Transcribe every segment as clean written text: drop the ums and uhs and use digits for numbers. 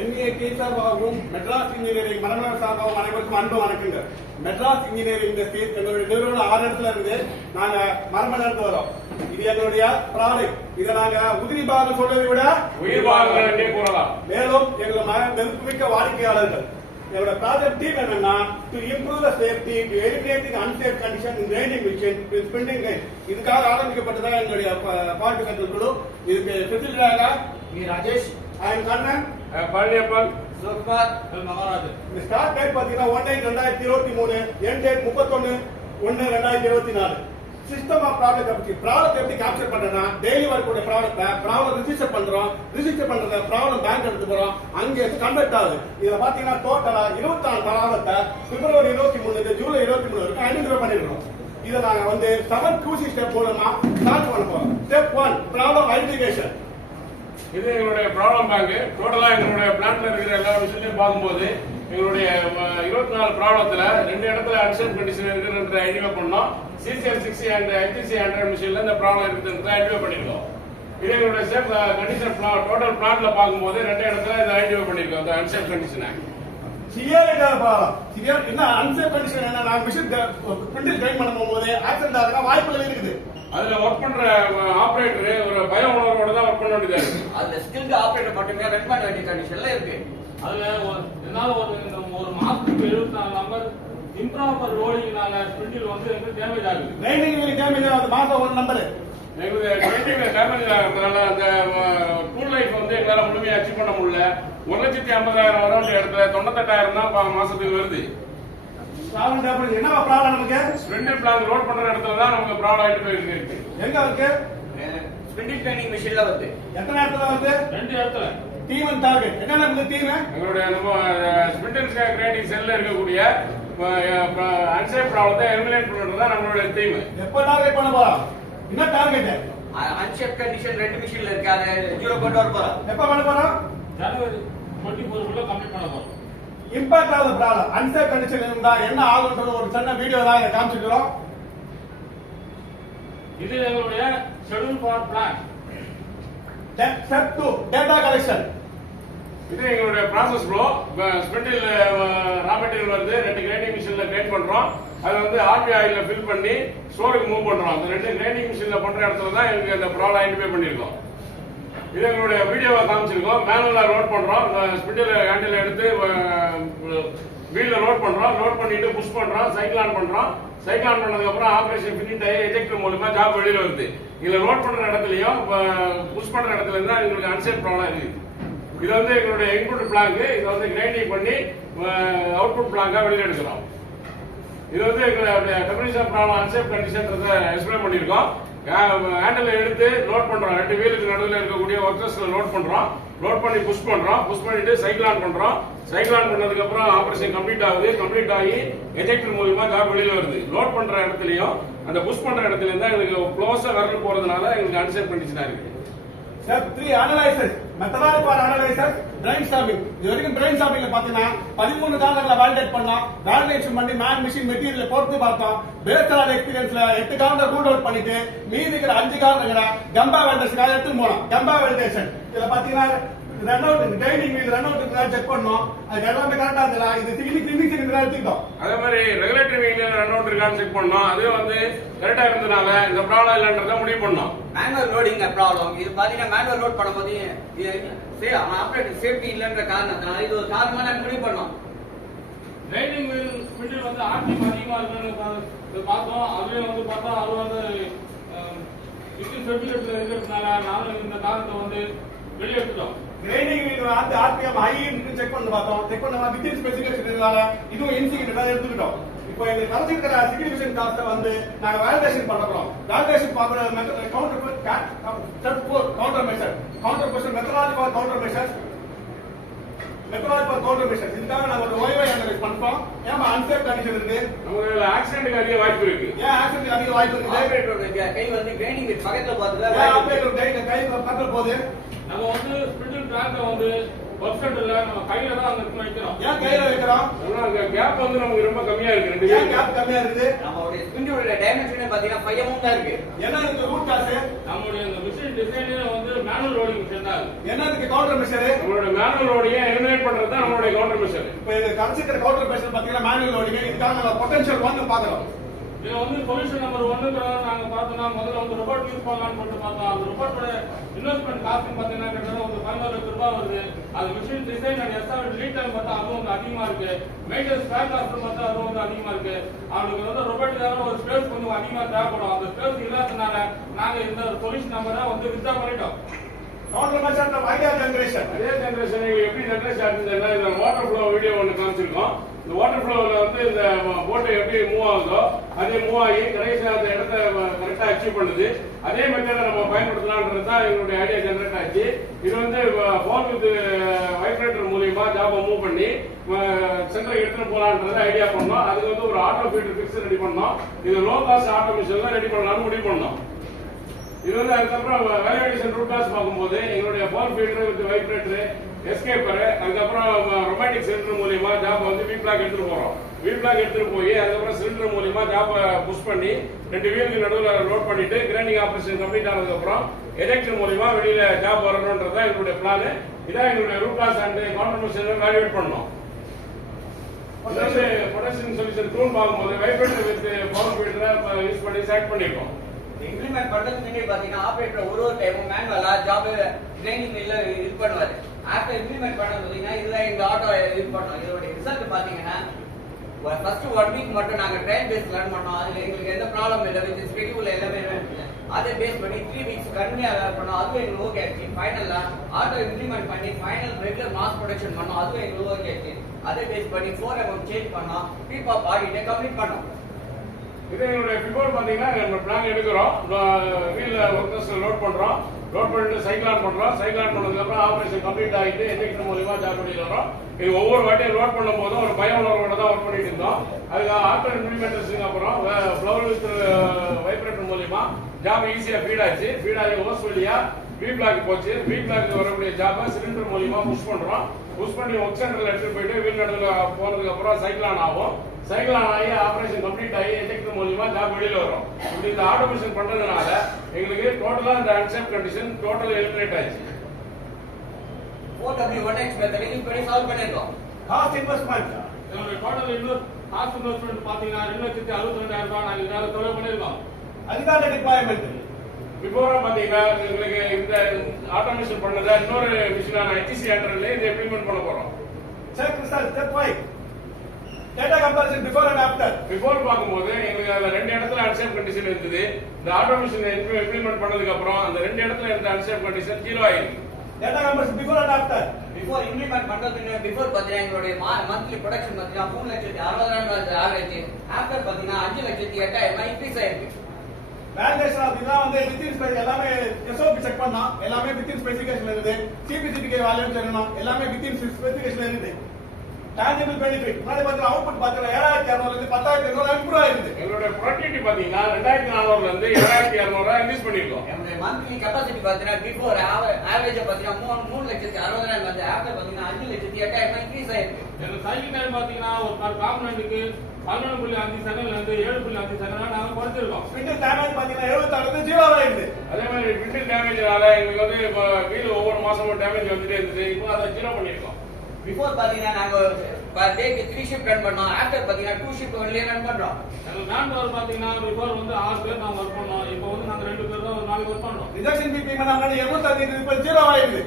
NAT சார்பாகவும் Madras engineering மரமலர் சார்பாகவும் அனைவருக்கும் அன்பு வணக்கங்க. மெட்ராஸ் இன்ஜினியரிங் இண்டஸ்ட்ரீஸ் எங்களுடைய நிறுவனம் 6 இடத்துல இருந்து நாங்க மரமலர்ந்து வரோம். இது எங்களுடைய ப்ராடக்ட். இதை நாங்க உதிரி பாகம் சொல்றதை விட உயிர் பாகங்கள் கூறலாம். மேலும் எங்களை நெருப்புமிக்க வாடிக்கையாளர்கள் எங்களோட ப்ராஜெக்ட் டீம் என்னன்னா to improve the safety to eliminate the unsafe condition in grinding machine with spinning kine. இதுக்காக ஆரம்பிக்கப்பட்டதா எங்களுடைய பாலிட்டி கண்ட்ரோல் குழு. இதுக்கு ஃபெசிலிட்டியாக ராஜேஷ் ஐஎம் கண்ணன் பழனியப்பன் சுகுமார் மகாராஜ். இந்த ஸ்டார்ட் டேட் பாத்தீங்கன்னா 1/9/2023 end date 31/1/2024. System of problem எப்படி கேப்சர் பண்றேன்னா டெய்லி வரக்கூடிய ப்ராப்ளம் ரிஜிஸ்டர் பண்றோம். ரிஜிஸ்டர் பண்றத ப்ராப்ளம் பேங்க் எடுத்து போறோம். அங்க இருந்து கன்வெர்ட் ஆகுது. இதுல பாத்தீங்கன்னா டோட்டலா 24 ப்ராப்ளத்தை பிப்ரவரி 23 ஜூலை 23 வரைக்கும் ஐடென்டிஃபை பண்ணிருக்கோம். இதை நாங்க 7 QC ஸ்டெப் மூலமா ஸ்டார்ட் பண்ண போறோம். Step 1 problem identification. இது எங்களுடைய ப்ராப்ளம் பேங்க். டோட்டலா எங்களுடைய பிளான்ட்ல இருக்கிற எல்லா விஷயத்தையும் பார்க்கும்போது எங்களுடைய 24 ப்ராப்ளத்துல 2 இடத்துல அன்சேஃப் கண்டிஷன் இருக்குன்றத ஐடென்டிஃபை பண்ணோம். CCL 60 and ITC 100 மிஷின்ல இந்த ப்ராப்ளம் இருக்குன்றத ஐடென்டிஃபை பண்ணிருக்கோம். இது எங்களுடைய சேஃப் கண்டிஷன் டோட்டல் பிளான்ட்ல பார்க்கும்போது 2 இடத்துல இதை ஐடென்டிஃபை பண்ணிருக்கோம். அந்த அன்சேஃப் கண்டிஷன் சிவியர் என்ன அன்சேஃப் கண்டிஷன் என்ன நான் மிஷின் பிரிண்டில் ட்ரைன் பண்ணும்போது ஆக்சிடென்ட் ஆக வாய்ப்புகள் இருக்குது. அதுல ஒர்க் பண்ற ஆபரேட்டர் ஒரு பய உணர்வோட தான் ஒர்க் பண்ண வேண்டியதா இருக்கு. அதுல ஸ்கில்டு ஆபரேட்டர் மட்டுமே ரன் பண்ண வேண்டிய கண்டிஷன்ல இருக்கு. அதுல என்னால ஒரு மாசத்துக்கு 74 நம்பர் இம்ப்ராப்பர் ரோலிங்னால ஸ்பிண்டில் டேமேஜ் ஆகுது. ட்ரைனிங் டேமேஜ் ஆகுது. மாசம் ஒரு நம்பர் எங்களுடைய ட்ரைனிங் டேமேஜ் ஆகிறதுனால அந்த டூல் லைஃப் எங்களால முழுமையா அச்சீவ் பண்ண முடியல. 1,50,000 வர இடத்துல 98,000 தான் மாசத்துக்கு வருது. என்ன ப்ராப்ளம் நமக்கு? ஸ்பிண்டில் பிளான் லோட் பண்ற இடத்துல தான் நமக்கு ப்ராப்ளம் ஆயிட்டு போயிருக்கு. எங்க இருக்கு? ஸ்பிண்டில் ட்ரைனிங் மிஷின்ல வருது. எத்தனை இடத்துல வருது? 2 இடத்துல. டீம் அண்ட் டார்கெட் என்ன நமக்கு டீம்? எங்களுடைய ஸ்பிண்டில் கிரைண்டிங் செல்ல இருக்கக்கூடிய அன்சேஃப் ப்ராப்ளத்தை எலிமினேட் பண்றது தான் நம்மளுடைய டீம். எப்ப டார்கெட் பண்ண போறோம்? என்ன டார்கெட்? அன்சேஃப் கண்டிஷன் 2 மிஷின்ல இருக்கு. அதை 0 கொண்டு வர போறோம். எப்ப பண்ண போறோம்? ஜனவரி 24 குள்ள கம்ப்ளீட் பண்ண போறோம். Impact of the problem unsafe condition இருந்தா என்ன ஆகும்ன்றது ஒரு சின்ன வீடியோ தான் காமிச்சிக்கிறோம். இது எங்களுடைய schedule for plan. Step 2 data collection. இது எங்களுடைய process flow. Spindle raw material வந்து 2 கிரைண்டிங் மிஷின்ல கிரைண்ட் பண்றோம். அது ஆர்பி ஆயில்ல ஃபில் பண்ணி ஸ்டோருக்கு மூவ் பண்றோம். அந்த 2 கிரைண்டிங் மிஷின்ல பண்ற இடத்துல தான் எங்களுக்கு அந்த ப்ராப்ளம் ஐடென்டிஃபை பண்ணிருக்கோம். இது எங்களுடைய வீடியோவை காமிச்சிருக்கோம். மேனுவலா லோட் பண்றோம். ஸ்பிண்டில் ஹேண்டில் எடுத்து வீல்ல லோட் பண்றோம். லோட் பண்ணிட்டு புஷ் பண்றோம். சைக்கிள் ஆன் பண்றோம். சைக்கிள் ஆன் பண்ணதுக்கு அப்புறம் ஆபரேஷன் ஃபினிட் ஆகி எஜெக்டர் மூலமா ஜாப் வெளியில வருது. இதுல லோட் பண்ற இடத்துலயும் புஷ் பண்ற இடத்துல இருந்தா எங்களுக்கு அன்சேஃப் ப்ராப்ளம் இருக்கு. இது எங்களுடைய இன்புட் பிளாங்க். இது கிரைண்டிங் பண்ணி அவுட்புட் பிளாங்கா வெளியில எடுக்கிறோம். இது எங்களுடைய டெஃபினிஷன் ப்ராப்ளம் அன்சேஃப் கண்டிஷன்றத எக்ஸ்பிளைன் பண்ணிருக்கோம். ஹேண்டில் எடுத்து லோட் பண்றோம். 2 வீலுக்கு நடுவில் இருக்கக்கூடிய ஒர்க்கர்ஸ்ல லோட் பண்றோம். லோட் பண்ணி புஷ் பண்றோம். புஷ் பண்ணிட்டு சைக்கிள் ஆன் பண்றோம். சைக்கிள் ஆன் பண்ணதுக்கு அப்புறம் ஆபரேஷன் கம்ப்ளீட் ஆகுது. கம்ப்ளீட் ஆகி எஜெக்டர் மூலமா ஜாப் வெளியில வருது. லோட் பண்ற இடத்துலயும் அந்த புஷ் பண்ற இடத்துல இருந்தா எங்களுக்கு க்ளோஸா வரல் போறதுனால எங்களுக்கு அன்சேஃப் கண்டிஷனா இருக்கு. Step 3 analysis. Methodology for analysis brainstorming. இது வரைக்கும் பிரைன் ஸ்டார்மிங்ல பாத்தீங்கன்னா 13 காரணங்களை வேலிடேட் பண்ணோம். வேலிடேஷன் பண்ணி மேன் மிஷின் மெட்டீரியல் பொறுத்து பார்த்தோம். பேஸ்ட் எக்ஸ்பீரியன்ஸ்ல 8 காரணங்களை ரூல் அவுட் பண்ணிட்டு மீதி இருக்கிற 5 காரணங்களை கம்பா வேலிடேஷனுக்காக எடுத்து போனோம். கம்பா வேலிடேஷன் இதுல பாத்தீங்கன்னா run out training wheel run out check பண்ணோம். அது எல்லாமே கரெக்டா இருந்தா இது சிக்னிஃபிகன்ட் எடுத்துக்கிட்டோம். அதே மாதிரி ரெகுலேட்டரி வீல் ரன் அவுட் இருக்கான்னு செக் பண்ணோம். அது கரெக்டா இருந்தனால இந்த ப்ராப்ளம் இல்லன்றத முடிவு பண்ணோம். Manual loading problem. இது பாத்தீங்கன்னா மேனுவல் லோட் பண்ணும்போது ஆபரேட்டர் சேஃப்டி இல்லன்ற காரணத்தினால இது ஒரு காரணமா நாங்க முடிவு பண்ணோம். ரைடிங் வீல் ஸ்பிண்டில் ஆர்பிஎம் அதிகமா இருக்குன்னு பார்த்தோம். அதுவே பார்த்தா அது வித்தின் சர்க்குலேட்டர்ல இருக்கிறதுனால நானும் இந்த காரணத்தை வெளியெடுத்துட்டோம். Grinding wheel RPM high check பண்ணி பார்த்தோம். செக் பண்ண வித்தின் ஸ்பெசிஃபிகேஷனால இதுவும் இன்சிக்னிஃபிகன்ட் எடுத்துக்கிட்டோம். இப்போ எங்களுக்கு கிடைச்சிருக்கிற சிக்னிஃபிகன்ட் காஸ்ட்டை நாங்க வேலிடேஷன் பண்ண போறோம். வேலிடேஷன் பண்ற counter step 4 counter measure. Counter measure methodology for counter measures. Methodology for counter measures. இதுக்காக நாங்க ஒரு OY அனலைஸ் பண்றோம். ஏமா அன்சேஃப் கண்டிஷன் இருக்கு? நமக்கு ஆக்சிடென்ட்க்கு அதிக வாய்ப்பு இருக்கு. ஏன் ஆக்சிடென்ட் அதிக வாய்ப்பு இருக்கு? ஆபரேட்டரோட கை கிரைண்டிங் பக்கத்துல பாத்துட்டா ஆபரேட்டர் கை பக்கத்துல போகுது. நம்ம ஸ்பிண்டில் பிளான்ல வெப்சைட்ல நம்ம கையில தான் அந்த வைக்கிறோம். ஏன் கையில வைக்கிறோம்? கேப் வந்து நமக்கு ரொம்ப கம்மியா இருக்கு. ரெண்டு ஏன் கேப் கம்மியா இருக்குது? நம்மளுடைய ஸ்பிண்டிலோட டைமென்ஷனே பாத்தீங்கன்னா 5 mm தான் இருக்கு. என்ன இருக்கு ரூட் காசு? நம்மளுடைய இந்த மிஷின் டிசைனே வந்து மேனுவல் லோடிங் மிஷின் தான். என்ன இருக்கு கவுண்டர் மெஷர்? நம்மளோட மேனுவல் லோடிங்க எலிமினேட் பண்றது தான் நம்மளுடைய கவுண்டர் மெஷர். இப்போ இது கன்சிடர் கவுண்டர் மெஷர் பாத்தீங்கன்னா மேனுவல் லோடிங். இதுக்காக நம்ம பொட்டன்ஷியல் 1 பாக்குறோம். இது வந்து சொல்யூஷன் நம்பர் 1 நாங்க பார்த்தோம்னா முதல்ல வந்து ரோபோட் யூஸ் பண்ணலாம்னு சொல்லிட்டு பார்த்தோம். அந்த ரோபோட்டோட இன்வெஸ்ட்மெண்ட் காஸ்ட் பாத்தீங்கன்னா கிட்டத்தட்ட ஒரு 15 லட்சம் ரூபாய் வருது. அது machine design and establish lead time பார்த்தா அதுவும் வந்து அதிகமா இருக்கு. மெயின்டெனன்ஸ் ஸ்பேர் காஸ்ட் பார்த்தா அதுவும் வந்து அதிகமா இருக்கு. அவங்களுக்கு வந்து ரோபோட்டுக்காக ஒரு ஸ்பேஸ் கொஞ்சம் அதிகமா தேவைப்படும். அந்த ஸ்பேஸ் இல்லாதனால நாங்க இந்த சொல்யூஷன் நம்பரை வந்து வித்ரா பண்ணிட்டோம். Counter measure idea generation. அதே ஜெனரேஷன் எப்படி ஜெனரேஷன் ஆகுதுன்னா இந்த வாட்டர் ஃப்ளோ வீடியோ ஒன்று காமிச்சிருக்கோம். இந்த வாட்டர் ஃப்ளோவில் வந்து இந்த போட்டை எப்படி மூவ் ஆகுதோ அதே மூவ் ஆகி கடைசி அந்த இடத்த கரெக்டாக அச்சீவ் பண்ணுது. அதே மெத்தடை நம்ம பயன்படுத்தலான்றது தான் எங்களுடைய ஐடியா ஜெனரேட் ஆச்சு. இது வந்து பால் வித் வைப்ரேட்டர் மூலியமா ஜாபை மூவ் பண்ணி சென்டருக்கு எடுத்துட்டு போலான்றது ஐடியா பண்ணோம். அதுக்கு வந்து ஒரு ஆட்டோ ஃபீல்டர் ஃபிக்ஸ் ரெடி பண்ணோம். இது லோ காஸ்ட் ஆட்டோ மிஷின் தான் ரெடி பண்ணலாம்னு முடிவு பண்ணோம். இது வந்து அதுக்கப்புறம் வேல்யூவேஷன் ரூட் காஸ்ட் பார்க்கும்போது எங்களுடைய பால் ஃபீல்டர் வித் வைப்ரேட்டர் எஸ்கேப்பர் அதுக்கப்புறம் ரொமாட்டிக் சிலிண்டர் மூலியமா ஜாப் வந்து வீல் பிளாக் எடுத்துட்டு போறோம். வீல் பிளாக் எடுத்துட்டு போய் அதுக்கப்புறம் சிலிண்டர் மூலியமா ஜாப்பை புஷ் பண்ணி 2 வீலுக்கு நடுவில் லோட் பண்ணிட்டு கிரைண்டிங் ஆபரேஷன் கம்ப்ளீட் ஆனதுக்கு அப்புறம் எஜெக்ஷன் மூலியமா வெளியில ஜாப் வரணும்ன்றதான் எங்களுடைய பிளான். இதான் எங்களுடைய root cause and contribution valuate பண்ணோம். பொட்டன்ஷியல் சொல்யூஷன் டூல் பார்க்கும்போது வைப்ரேட்டர் வித் பவர் ஃபீல்டரை யூஸ் பண்ணி செலக்ட் பண்ணிருக்கோம். இம்ப்ளிமெண்ட் பண்றதுக்கு முன்னாடி பாத்தீங்கன்னா ஆபரேட்டர் ஒரு டைமும் மேனுவலா ஜாப் ட்ரைனிங் இல்ல இது பண்ணுவாரு. ஆஃப்டர் இம்ப்ளிமெண்ட் பண்ண பாத்தீங்கன்னா இதுல இந்த ஆட்டோ இது பண்ணோம். இதோட ரிசல்ட் பாத்தீங்கன்னா ஃபர்ஸ்ட் 1 வீக் மட்டும் நாங்க ட்ரைன் பேஸ் லேர்ன் பண்ணோம். அதுல எங்களுக்கு எந்த ப்ராப்ளம் இல்லை. வித் ஸ்கெடியூல் எல்லாமே அதை பேஸ் பண்ணி 3 வீக்ஸ் கண்டினியூ பண்ணோம். அதுவும் எங்களுக்கு ஓகே ஆச்சு. ஃபைனலா ஆட்டோ இம்ப்ளிமெண்ட் பண்ணி ஃபைனல் ரெகுலர் மாஸ் ப்ரொடக்ஷன் பண்ணோம். அதுவும் எங்களுக்கு ஓகே ஆச்சு. அதை பேஸ் பண்ணி 4 mm சேஞ்ச் பண்ணோம். பீப்-அப் ஆடிட்டை கம்ப்ளீட் பண்ணோம். இது எங்களுடைய பிஃபோர் பாத்தீங்கன்னா நம்ம பிளான் எடுக்கிறோம். வீல் ஒர்க்கர்ஸ் லோட் பண்றோம். லோட் பண்ணிட்டு சைக்கிள் ஆன் பண்றோம். சைக்கிள் ஆன் பண்ணதுக்கு அப்புறம் ஆபரேஷன் கம்ப்ளீட் ஆகிட்டு எஜெக்ஷன் மூலியமா ஜாப் பண்ணிட்டு வரோம். இது ஒவ்வொரு வாட்டியும் லோட் பண்ணும் போதும் ஒரு பய உணர்வோட தான் ஒர்க் பண்ணிட்டு இருந்தோம். அதுக்கு ஆஃப்டர் இம்ப்ளிமெண்டேஷனுக்கு அப்புறம் ஃப்ளவர் வித் வைப்ரேட்டர் மூலியமா ஜாப் ஈஸியா ஃபீட் ஆச்சு. ஃபீட் ஆகி ஹோஸ் வழியா வி பிளாக் போச்சு. வி பிளாக் வரக்கூடிய ஜாப்பை சிலிண்டர் மூலியமா புஷ் பண்றோம். புஷ் பண்ணி ஒர்க் சென்டர்ல எடுத்துட்டு போயிட்டு வீல் நடுவில் போனதுக்கு அப்புறம் சைக்கிள் ஆன் ஆகும். சைக்கிள் ஆன் ஆகி ஆபரேஷன் கம்ப்ளீட் ஆகி எஜெக்டர் மூலியமா ஜாப் வெளியில வரும். இப்படி இந்த ஆட்டோமேஷன் பண்றதுனால எங்களுக்கு டோட்டலா இந்த அன்சேஃப் கண்டிஷன் டோட்டல் எலிமினேட் ஆயிடுச்சு. 4W1X மெத்தட் யூஸ் பண்ணி சால்வ் பண்ணிருக்கோம். காஸ்ட் இன்வெஸ்ட்மென்ட் இதோட டோட்டல் காஸ்ட் இன்வெஸ்ட்மெண்ட் பாத்தீங்கன்னா 2,62,000 ரூபாய் நாங்க இதனால செலவு பண்ணிருக்கோம். அதுக்கான டிப்ளாய்மென்ட் பிஃபோரா பாத்தீங்கன்னா எங்களுக்கு இந்த ஆட்டோமேஷன் பண்ணதை இன்னொரு மிஷினான HC ஆண்டர்ல இதை இம்ப்ளிமெண்ட் பண்ண போறோம். Check result step 5 data comparison before and after. Before பார்க்கும்போது எங்களுக்கு அந்த 2 இடத்துல அன்சேஃப் கண்டிஷன் இருந்தது. இந்த ஆட்டோமேஷன் இம்ப்ளிமெண்ட் பண்ணதுக்கு அப்புறம் அந்த 2 இடத்துல இருந்த அன்சேஃப் கண்டிஷன் 0 ஆயிருக்கு. Data comparison before and after. Before implement பண்றதுக்கு பிஃபோர் பாத்தீங்கன்னா எங்களுடைய மந்த்லி ப்ரொடக்ஷன் பாத்தீங்கன்னா 3,60,000 ஆவரேஜ். ஆஃப்டர் பாத்தீங்கன்னா 5,08,000 இன்க்ரீஸ் ஆயிருக்கு. வேலிடேஷன் அப்படினா வந்து வித்தின் ஸ்பெசிஃபிகேஷன் எல்லாமே SOP செக் பண்ணா எல்லாமே வித்தின் ஸ்பெசிஃபிகேஷன்ல இருக்கு. CPCTK வேல்யூ தெரியணும் எல்லாமே வித்தின் ஸ்பெசிஃபிகேஷன்ல இருக்கு. டான்ஜிபிள் பெனிஃபிட் முன்னாடி பார்த்தா அவுட்புட் பார்த்தா 7,200 ல இருந்து 10,200 இம்ப்ரூவ் ஆயிருக்கு. எங்களுடைய ப்ரொடக்டிவிட்டி பாத்தீங்கன்னா 2,400 ல இருந்து 7,200 இன்க்ரீஸ் பண்ணிருக்கோம். நம்மளுடைய மந்த்லி கெபாசிட்டி பாத்தீங்கன்னா பிஃபோர் ஆவரேஜ் பாத்தீங்கன்னா 3,60,000 வந்து ஆஃப்டர் பாத்தீங்கன்னா 5,08,000 இன்க்ரீஸ் ஆயிருக்கு. இந்த சைக்கிள் டைம் பாத்தீங்கன்னா ஒரு காம்பனன்ட்க்கு 11.5 செகண்ட்ல இருந்து 7.5 செகண்டா நாங்க குறைச்சிருக்கோம். ஸ்பிண்டில் டேமேஜ் பாத்தீங்கன்னா 76 இருந்து 0 ஆயிருக்கு. அதே மாதிரி ஸ்பிண்டில் டேமேஜ்னால எங்களுக்கு வந்து வீல் ஒவ்வொரு மாசமும் டேமேஜ் வந்துட்டே இருந்துச்சு. இப்போ அதை 0 பண்ணிருக்கோம். பிஃபோர் பாத்தீங்கன்னா நாங்க பர் டேக்கு 3 ஷிஃப்ட் ரன் பண்ணோம். ஆஃப்டர் பாத்தீங்கன்னா 2 ஷிஃப்ட் ஒன்லி ரன் பண்றோம். எங்க மேன் பவர் பாத்தீங்கன்னா பிஃபோர் வந்து 6 பேர் நாங்க வர்க் பண்ணோம். இப்போ வந்து நாங்க 2 பேர் தான் ஒரு நாளைக்கு வர்க் பண்றோம். ரிஜெக்ஷன் பிபி பண்ணாங்க 265 இப்போ 0 ஆயிருக்கு.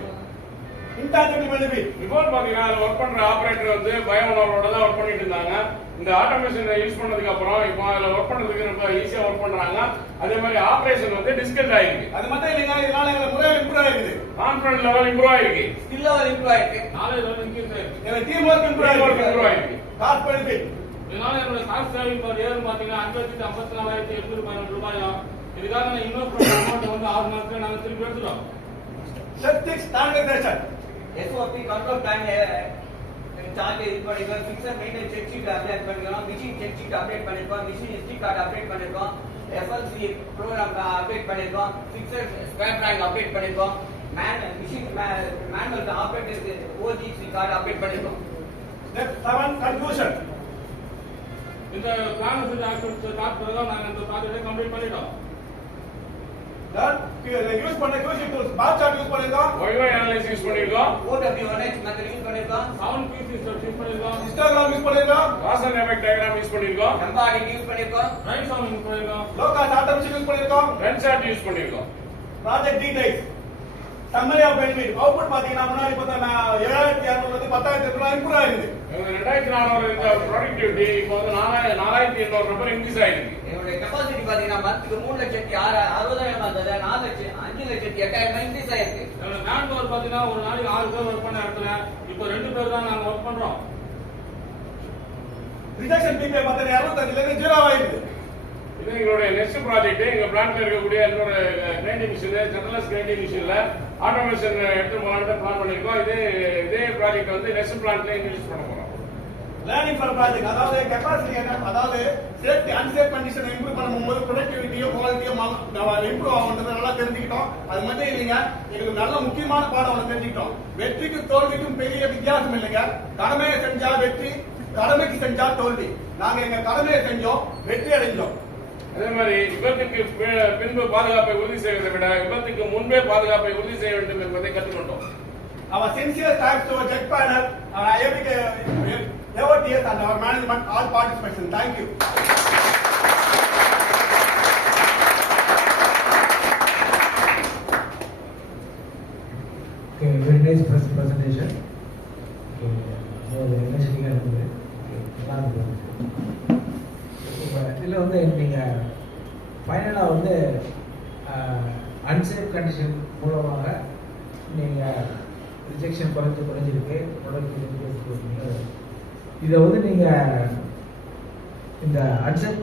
இன்டான்ஜிபிள் பெனிஃபிட் பிஃபோர் பாத்தீங்கன்னா அதுல ஒர்க் பண்ற ஆபரேட்டர் வந்து பய உணர்வோட தான் ஒர்க் பண்ணிட்டு இருந்தாங்க. இந்த ஆட்டோமேஷன் யூஸ் பண்ணதுக்கு அப்புறம் இப்போ அதுல ஒர்க் பண்றதுக்கு ரொம்ப ஈஸியா ஒர்க் பண்றாங்க. அதே மாதிரி ஆபரேஷன் வந்து டிஸ்கட் ஆயிருக்கு. அது மட்டும் இல்லைங்க இதனால எங்க முறை இம்ப்ரூவ் ஆயிருக்கு. கான்ஃபிடன்ஸ் லெவல் இம்ப்ரூவ் ஆயிருக்கு. ஸ்கில் லெவல் இம்ப்ரூவ் ஆயிருக்கு. நாளை லெவல் இன்க்ரீஸ் ஆயிருக்கு. எங்க டீம் ஒர்க் இம்ப்ரூவ் ஆயிருக்கு. காஸ்ட் பெனிஃபிட் இதனால என்னோட காஸ்ட் சேவிங் பர் இயர் பாத்தீங்கன்னா 5,54,811 ரூபாயா. இதுக்காக நான் இன்வெஸ்ட் பண்ண அமௌண்ட் வந்து 6 மாசத்துல நாங்க திருப்பி எடுத்துட்டோம். Static standardization SOP control plan charge இது பண்ணிருக்கோம். Fixed maintenance check sheet update பண்ணிருக்கோம். மிஷின் செக் ஷீட் அப்டேட் பண்ணிருக்கோம். மிஷின் SD கார்டு அப்டேட் பண்ணிருக்கோம். FLC ப்ரோக்ராம் அப்டேட் பண்ணிருக்கோம். ஃபிக்ஸட் ஸ்பேர் பிளான் அப்டேட் பண்ணிருக்கோம். மேனுவல் ஆப்ரேட்டருக்கு ஓஜிசி கார்டு அப்டேட் பண்ணிருக்கோம். Step 7 conclusion. இந்த பிளான் ஆக்சன் ஸ்டார்ட் பண்ணலாம். நாங்க இந்த ப்ராஜெக்ட்டை கம்ப்ளீட் பண்ணிட்டோம். யூஸ் பண்ண QC tools bar chart use பண்ணிருக்கோம். ஒய்ஒய் அனலைசிஸ் யூஸ் பண்ணிருக்கோம். OWNH மெத்தட் யூஸ் பண்ணிருக்கோம். சவுண்ட் QC யூஸ் பண்ணிருக்கோம். ஹிஸ்டோகிராம் யூஸ் பண்ணிருக்கோம். Cause and effect diagram use பண்ணிருக்கோம். எம்பாடிங் யூஸ் பண்ணிருக்கோம். பிரைன் சவுண்ட் யூஸ் பண்ணிருக்கோம். லோ காஸ்ட் ஆட்டோமேஷன் யூஸ் பண்ணிருக்கோம். ரன் சார்ட் யூஸ் பண்ணிருக்கோம். Project details summary of benefit output பாத்தீங்கன்னா முன்னாடி பார்த்தா 7200 வந்து 10000 இம்ப்ரூவ் ஆயிருக்கு. 2400 இந்த ப்ரொடக்டிவிட்டி இப்போ வந்து 4800 ரூபாய் இன்க்ரீஸ் ஆயிருக்கு. என்னோட கெபாசிட்டி பாத்தீங்கன்னா மந்த்க்கு 3,60,000 இருந்தது 5,08,000 இன்க்ரீஸ் ஆயிருக்கு. எங்க மேன் பவர் பாத்தீங்கன்னா ஒரு நாளைக்கு 6 பேர் ஒர்க் பண்ண இடத்துல இப்போ 2 பேர் தான் நாங்க ஒர்க் பண்றோம். ரிஜெக்ஷன் பிபே பார்த்தா 250 ல இருந்து 0 ஆயிருக்கு. இது எங்களுடைய நெக்ஸ்ட் ப்ராஜெக்ட். எங்க பிளான்ட்ல இருக்கக்கூடிய இன்னொரு கிரைண்டிங் மிஷின் ஜெனரல் கிரைண்டிங் மிஷின்ல ஆட்டோமேஷன் எடுத்து போலான்னு பிளான் பண்ணிருக்கோம். இதே ப்ராஜெக்ட் வந்து நெக்ஸ்ட் பிளான்ட்ல இன்ட்ரோடியூஸ் பண்ண போறோம். லேர்னிங் ஃபார் ப்ராஜெக்ட் அதாவது கெபாசிட்டி அதாவது சேஃப்டி அன்சேஃப் கண்டிஷன் இம்ப்ரூவ் பண்ணும்போது ப்ரொடக்டிவிட்டியோ குவாலிட்டியோ இம்ப்ரூவ் ஆகுன்றது நல்லா தெரிஞ்சுக்கிட்டோம். அது மட்டும் இல்லைங்க, எங்களுக்கு நல்ல முக்கியமான பாடம் ஒன்று தெரிஞ்சுக்கிட்டோம். வெற்றிக்கும் தோல்விக்கும் பெரிய வித்தியாசம் இல்லைங்க. கடமையை செஞ்சா வெற்றி, கடமைக்கு செஞ்சா தோல்வி. நாங்க எங்க கடமையை செஞ்சோம், வெற்றி அடைஞ்சோம். அதே மாதிரி விபத்துக்கு பின்பு பாதுகாப்பை உறுதி செய்வதை விட விபத்துக்கு முன்பே பாதுகாப்பை உறுதி செய்ய வேண்டும் என்பதை கற்றுக்கொண்டோம். Our sincere thanks to our JET panel, our IABK devotees and our management, all participation. Thank you. Okay, very nice presentation. Okay, energetic இருந்தது. நல்லா இருந்தது. இதில் வந்து நீங்கள் ஃபைனலாக வந்து அன்சேஃப் கண்டிஷன் மூலமாக நீங்கள் ரிஜெக்ஷன் குறைஞ்சிருக்கு ப்ரொடக்ட் இதை வந்து நீங்கள் இந்த அன்சேஃப்